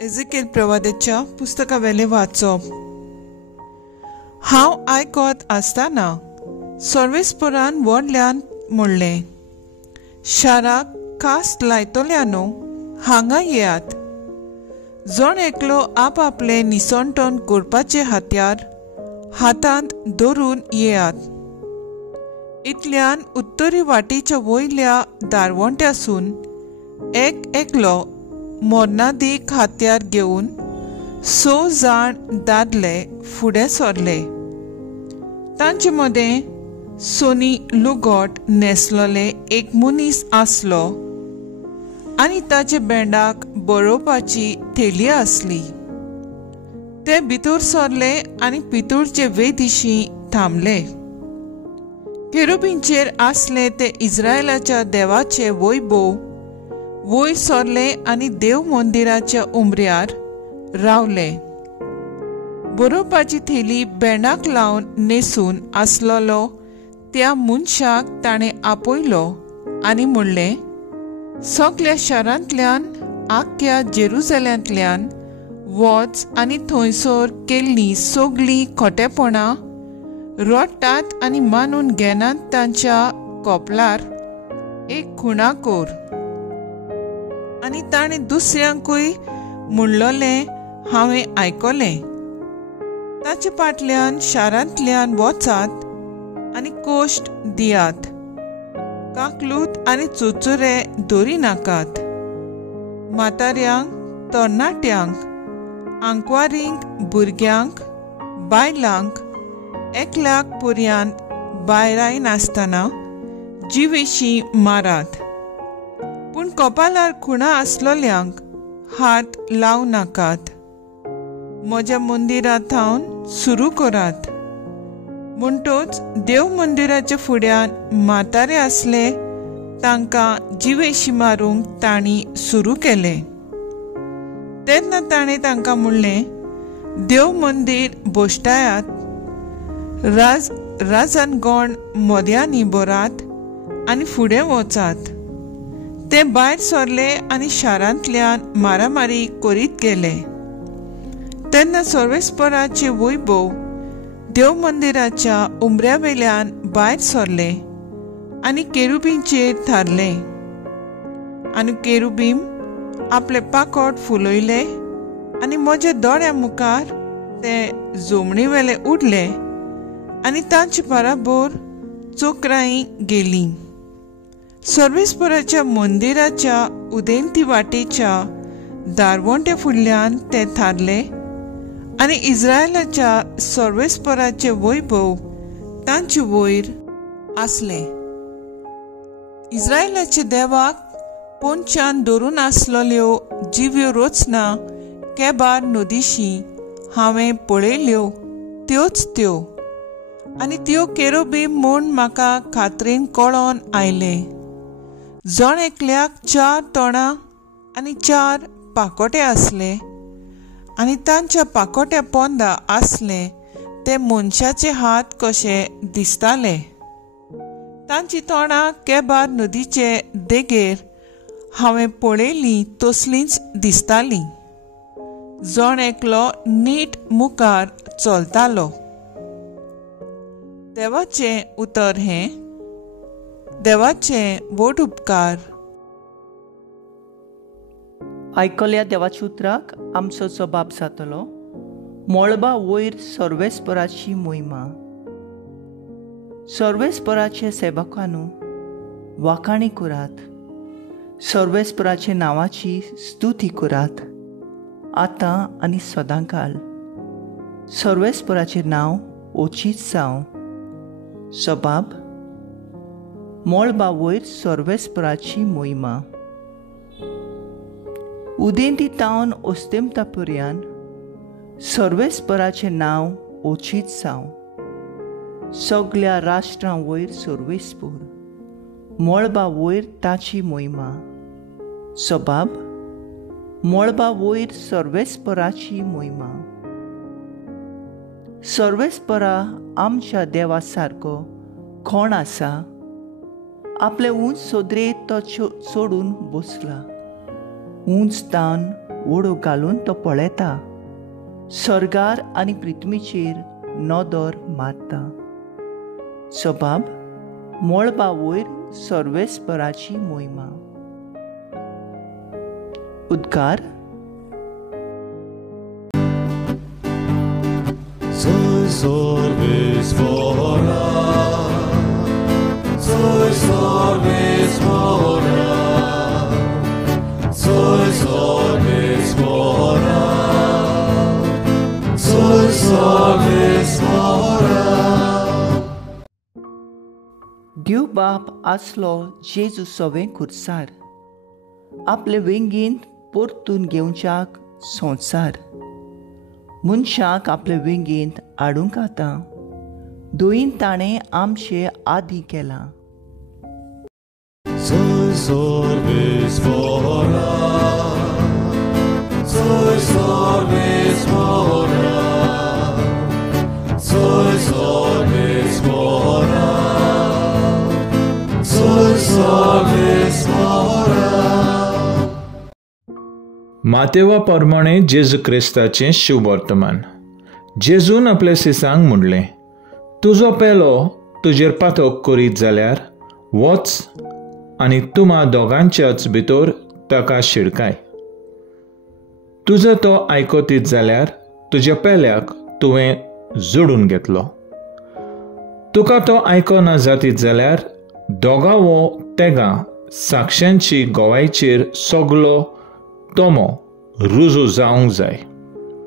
एझेकिएल प्रवादेच्या पुस्तकावेले वाचप. हांव आयकत आसतना सर्वेस्परान व्हडल्यान म्हणलें, शाराक कास्त लायतल्यानो हांगा येयात. जण एकलो आपआपले निसंटोन करपाचे हात्यार हातांत धरून येयात. इतल्यान उत्तरी वाटेच्या वयल्या दारवंट्यासून एकलो मोर्नादीक हात्यार घेवन 6 जाण दादले फुडें सरले. तांचे मदें सोनी लुगोट न्हेसलोले एक मनीस आसलो आनी ताचे बेंडाक बरोवपाची थेली आसली. ते भितर सरले आनी पितूळचे वेदिशी थांबले. केरुबींचेर आसले ते इस्रायलाच्या देवाचे वैभव वयर सरले आनी देव मंदिराच्या उमऱ्यार रावले. बरोवपाची थेली बेंडाक लावन न्हेसून आसलोलो त्या मनशाक ताणें आपयलो आनी म्हणलें, सगल्या शारांतल्यान आख्ख्या जेरुसलेमांतल्यान वच आनी थंयसर केल्लीं सगळीं खोटेपणां रोडटात आनी मानून घेनात तांच्या कोपलार एक खुणा कोर. आनी ताणें दुसऱ्यांकूय म्हणलोलें हांवें आयकलें. ताचे फाटल्यान शारांतल्यान वचात आनी कोश्ट दियात. काकलूत आनी चुचुरे दवरी नाकात. म्हाताऱ्यांक, तरणाट्यांक, आंकवारींक, भुरग्यांक, बायलांक एकल्याक पुर्यान भायराय नासतना जिवेशी मारात. पूण कपालार खुणा आसलोल्यांक हात लाव नाकात. म्हज्या मंदिरांत थावन सुरू करात. म्हणटूच देव मंदिराच्या फुड्यान म्हातारे आसले तांकां जिवेशी मारूंक तांणी सुरू केलें. तेन्ना ताणें तांकां म्हणलें, देव मंदीर बोश्टायात. राजनगण मोद्यांनी बरात आनी फुडें वचात. ते भायर सरले आनी शारांतल्यान मारामारी करीत गेले. तेन्ना सर्वेस्पराचे वैभव देव मंदिराच्या उमऱ्यावेल्यान भायर सरले आनी केरुबींचेर थारले. आनी केरुबीम आपले पाकोट फुलयले आनी म्हज्या दोळ्या मुखार ते जमणीवेले उडले आनी तांचे बराबर चोकरांय गेलीं. सर्वेस्पराच्या मंदिराच्या उदेंती वाटेच्या दारवंट्या फुडल्यान ते थारले आनी इस्रायलाच्या सर्वेस्पराचे वैभव तांचे वयर आसले. इस्रायलाच्या देवाक पोंच्यान धरून आसलोल्यो जिव्यो रचना केबार नदीशी हांवें पळयल्यो त्योच त्यो. आनी त्यो केरुबीम म्हूण म्हाका खात्रीन कळोन आयले. जण एकल्याक 4 तोंडां आनी 4 पाकोटे आसले आनी तांच्या पाकोट्या पोंदा आसले ते मनशाचे हात कशे दिसताले. तांची तोंडां केबार नदीचे देगेर हांवें पळयलीं तसलींच दिसतालीं. जण एकलो नीट मुखार चलतालो. देवाचें उतर हें. देवाचें व्हड उपकार. आयकल्या देवाच्या उतराक आमचो जबाब जातलो. मळबा वयर सर्वेस्पराची मोहिमा. सर्वेस्पराचे सेवकांनो, वाखाणी करात. सर्वेस्पराचे नांवाची स्तुती करात, आतां आनी सदांकाल. सर्वेस्पराचें नांव ओचीत जावं. जबाब. मळबा वयर सर्वेस्पराची मोहिमा. उदेंती तावन ओस्तेमता पर्यान सर्वेस्पराचें नांव ओचीत जावं. सगल्या राष्ट्रां वयर सर्वेस्पर. मळबा वयर ताची मोहिमा. जबाब. मळबा वयर सर्वेस्पराची मोहिमा. सर्वेस्परा आमच्या देवा सारको कोण आसा? आपले उंच सोदरेत तो सोडून बसला. उंच तान ओडो घालून तो पळयता. सर्गार आनी पृथ्वीचेर नदर मारता. सबाब मळबा वयर सर्वेस्पराची मोहिमा. उद्गार. Soy sorvesvora, soy sorvesvora, soy sorvesvora, soy sorvesvora. देव बाप आसलो जेजू सवें खुर्सार. आपले वेंगींत परतून घेवच्याक संवसार. मनशाक आपले वेंगींत हाडूंक आता. दोईन ताणें आमचे आदी केला. Soy sorvesvora, soy sorvesvora, soy sorvesvora, soy sorvesvora. मातेवा प्रमाणे जेजू क्रिस्ताचें शुभ वर्तमान. जेजून आपल्या सिसांक म्हणलें, तुजो पेलो तुजेर पातोक करीत जाल्यार वच आनी तुमा दोगांच्याच भितर ताका शिडकाय. तुजो तो आयकोतीत जाल्यार तुज्या पेल्याक तुवें जोडून घेतलो. तुका तो आयकोना जातीत जाल्यार दोगा वो तेगा साक्षांची गोवायचेर सगलो तोमो रुजू जावंक जाय.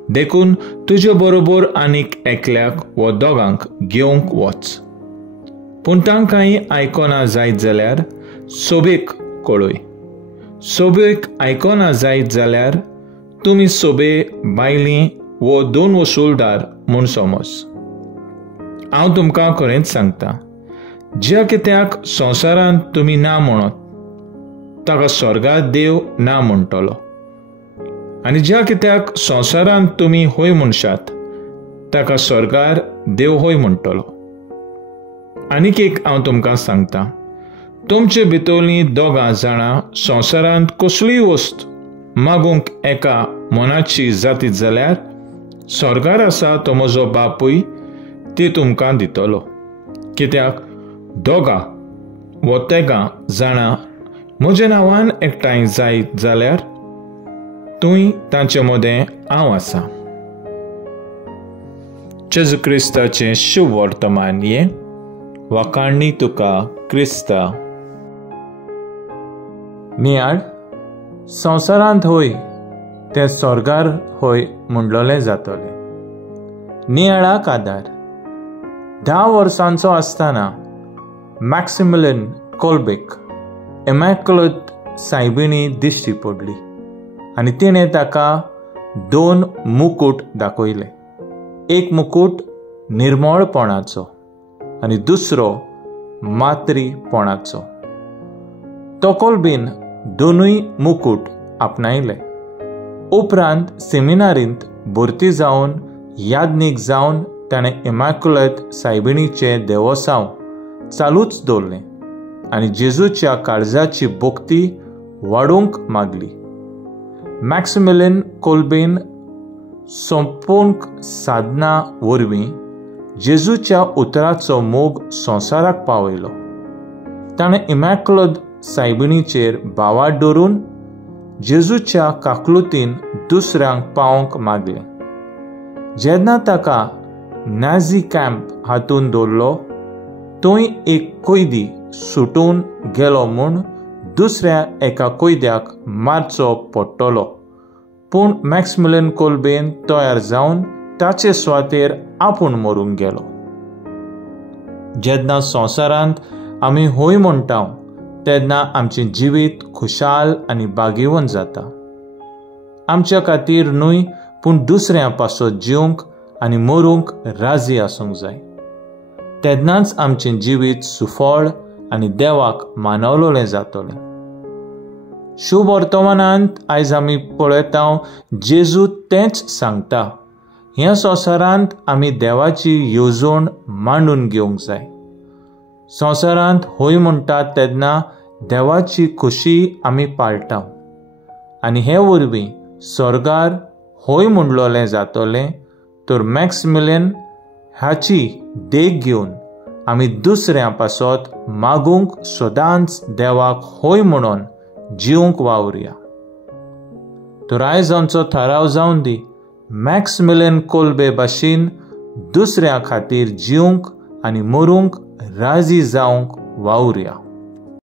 देखून तुजे बरोबर आनीक एकल्याक वो दोगांक घेवंक वच. पूण तांकांय आयकोना जायत जाल्यार सोबेक कळय. सोबेक आयकोना जायत जाल्यार तुमी सोबे बायलीं वो दोन वसूलदार म्हूण समज. हांव तुमकां खरेंच सांगता, ज्या कित्याक संवसारांत तुमी ना म्हणत ताका स्वर्गांत देव ना म्हणटलो, आनी ज्या कित्याक संवसारांत तुमी होय म्हणशात ताका स्वर्गार देव होय म्हणटलो. आनीक एक हांव तुमकां सांगता, तुमचे भितरलीं दोगां जाणां संवसारांत कसलीय वस्त मागूंक एका मनाची जातीत जाल्यार स्वर्गार आसा तो म्हजो बापूय ती तुमकां दितलो. कित्याक दोगां वो तेगां जाणां म्हज्या नांवान एकठांय जायत जाल्यार तुंय तांचे मदें हांव आसा. जेजू क्रिस्ताचें शुभ वर्तमान हें वाकाणणी तुका क्रिस्ता. नियाळ संवसारांत होय ते स्वर्गार होय म्हणलोलें जातलें. नियाळाक आदार. 10 वर्सांचो आसतना मॅक्सिमिलियन कोल्बेक इमॅक्युलेट सायबिणी दिश्टी पडली आनी तिणें ताका 2 मुकूट दाखयले. एक मुकूट निर्मळपणाचो आनी दुसरो मात्रीपणाचो. तो कोल्बीन दोनूय मुकूट आपणायले. उपरांत सेमिनारींत भरती जावन याज्ञीक जावन ताणें इमॅक्युलेट सायबिणीचें देवसांव चालूच दवरलें आनी जेजूच्या काळजाची भोक्ती वाडूंक मागली. मॅक्सिमिलियन कोल्बीन संपूर्ण साधना वरवीं जेजूच्या उतराचो मोग संवसाराक पावयलो. ताणें इमॅक्युलेट सायबिणीचेर भावाड दवरून जेजूच्या काकलुतीन दुसऱ्यांक पावोवंक मागलें. जेन्ना ताका नाझी कॅम्प हातून दवरलो थंय एक कैदी सुटून गेलो म्हूण दुसऱ्या एका कैद्याक मारचो पडटलो, पूण मॅक्सिमिलियन कोल्बीन तयार जावन ताचे सुवातेर आपूण मरूंक गेलो. जेन्ना संवसारांत आमी होय म्हणटा तेन्ना आमचें जिवीत खुशाल आनी बागीवन जाता. आमच्या खातीर न्हय पूण दुसऱ्यां पासत जिवंक आनी मरूंक राजी आसूंक जाय. तेन्नाच आमचें जिवीत सुफळ आनी देवाक मानवलोलें जातलें. शुभ वर्तमानांत आयज आमी पळयता जेजू तेंच सांगता, ह्या संवसारांत आमी देवाची येवजण मांडून घेवंक जाय. संवसारांत होय म्हणटात तेन्ना देवाची खुशी आमी पाळटा आनी हे वरवीं स्वर्गार होय म्हणलोलें जातोलें, तर मॅक्सिमिलियन हाची देख घेवन आमी दुसऱ्यां पासत मागूंक सदांच देवाक होय म्हणून जिवंक वावुरया. तर आयज आमचो थाराव जावन दी, मॅक्सिमिलियन कोल्बे भाशेन दुसऱ्या खातीर जिवंक आनी मरूंक राजी जावंक वावुरया.